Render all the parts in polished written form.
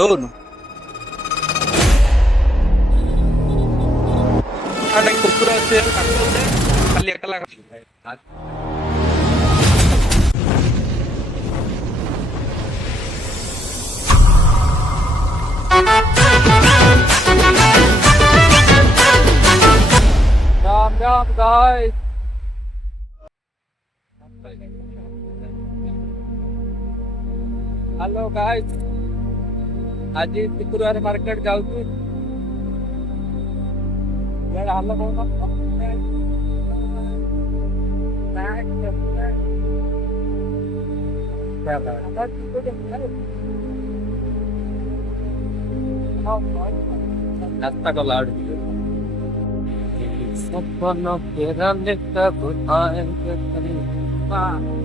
అవును. అంటే కుక్కర్ వచ్చే కట్టుకుంటే మళ్ళీ ఎక్కలాగా Ram Ram guys. Hello guys, आज शुक्रवार मार्केट जाऊँ हाल नाश्ता को लाड़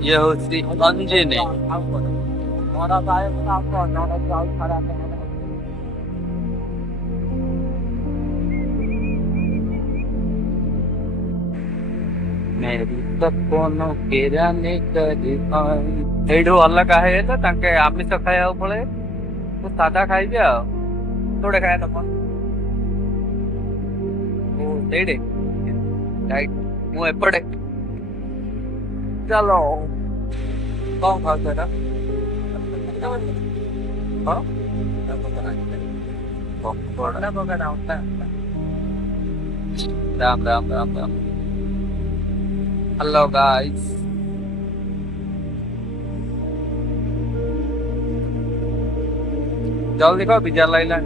ये होती अंजे ने मेरी सपनों के रानी करी एडू अलग है तो ताके आमिष खाया पड़े तो सादा खाई दिया थोड़े खाया तो ओ देड़े राइट मु एपड़े चलो कौन खाओ तेरा हां पकड़ा पकड़ा होता राम राम राम राम। हेलो गाइस, जल्दी खाओ पिज्जा लाइला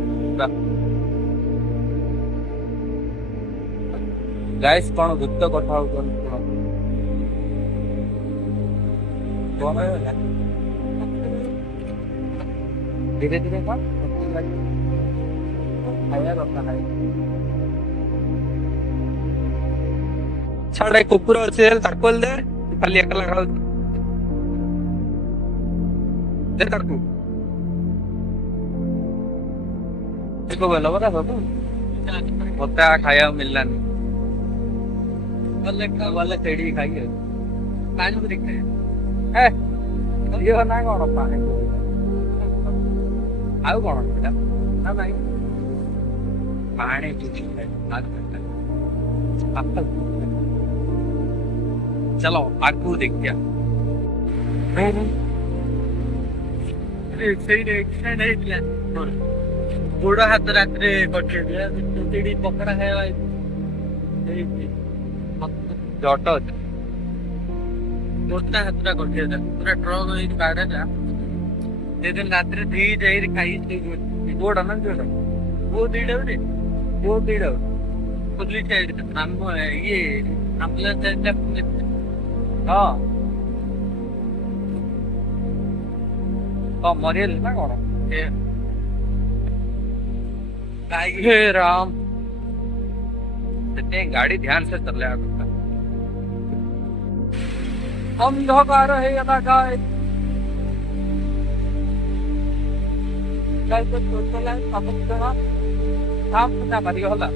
गाइस कौन गुप्त कथा धीरे धीरे छाड़े कुकुर अच्छे तड़कोल दे खाली एकला खाओ दे तड़कू देखो बोलो बता बाबू होता खाया मिलना नहीं वाले सेड़ी खाइए पानी भी दिखते हैं ये ना कौन पानी आउ कौन बेटा ना भाई पानी चलो आगू देख क्या बुढ़ा हाथ रात्रे कटे दिया पकड़ा है जट मोटा हाथरा कटे पूरा ट्रक बाड़ा जा दिन रात्रे दी जाई खाई गोड़ा ना जो वो दीड़ा वो दीड़ा पुलिस नाम ये एम्बुलेंस हाँ मरियल ना कौन हे राम गाड़ी ध्यान से चल अंधकार है मारिगला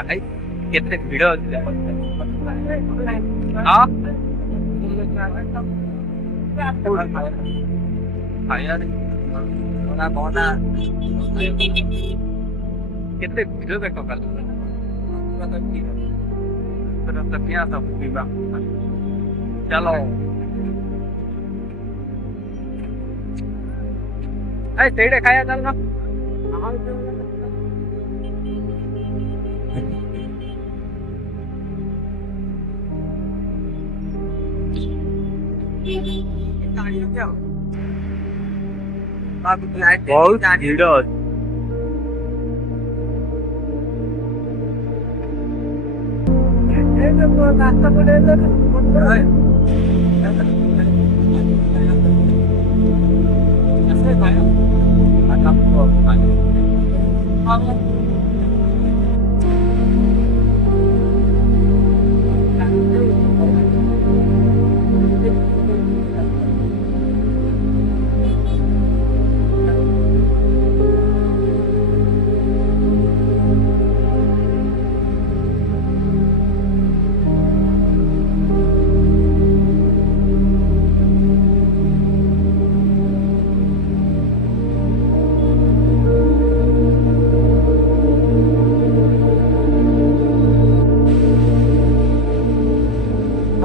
भाई कितने भिड़ कितने भिड़ देखो कल चलो तेड़े खाया चल ना बहुत भीड़ नाश्ता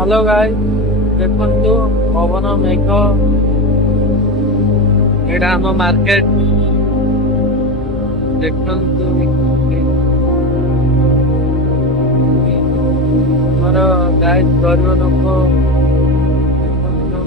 हेलो गाइस देखंतु पवन मेघ एटा हम मार्केट देखंतु मोर गाइस गरीब लोक देखंतु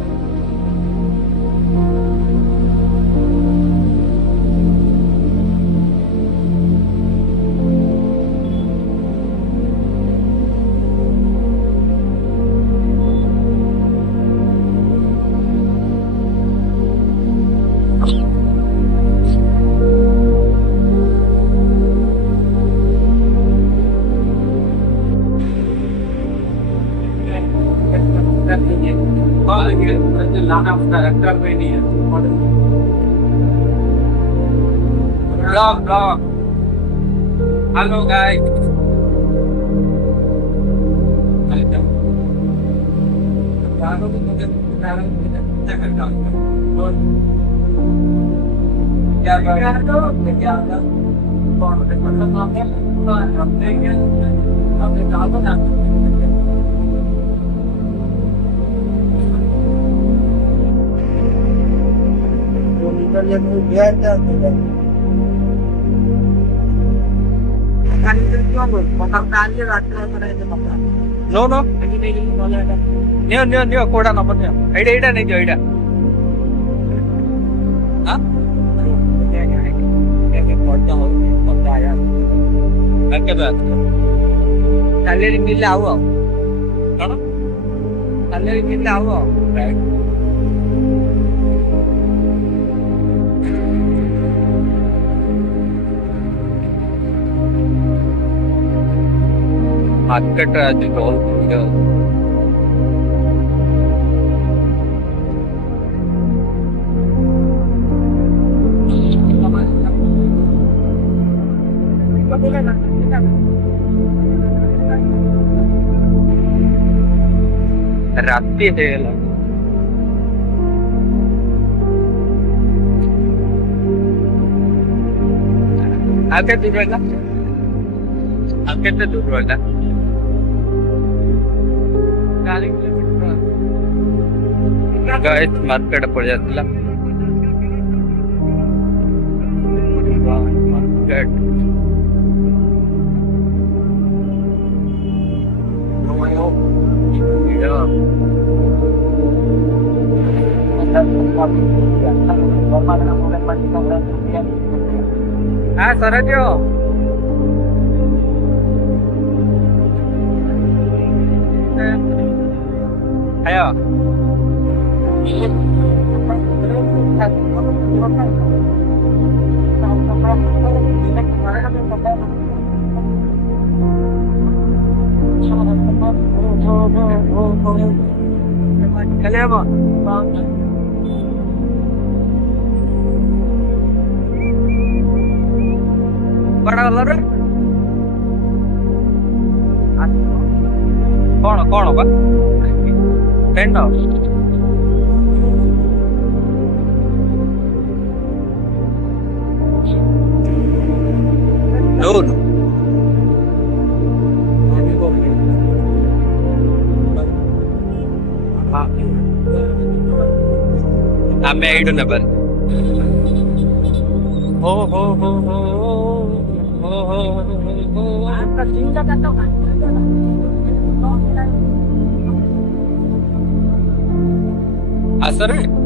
Vlog. Hello guys. No. New koda number new. Ida nahi jo ida. Huh? Salary mill आओ कौन salary mill आओ right market आज बहुत भीड़ रात्रि ହେଇଗଲା आगे दूर रहला आगे तो दूर रहला 4 किलोमीटर गाइस मार्केट पड़ जातला मार्केट हाँ सरजो ayo kalian apa? बड़ा कलर कौन होगा टेंट नो मैं इडो नंबर हो आपका चिंता करता हूँ असर है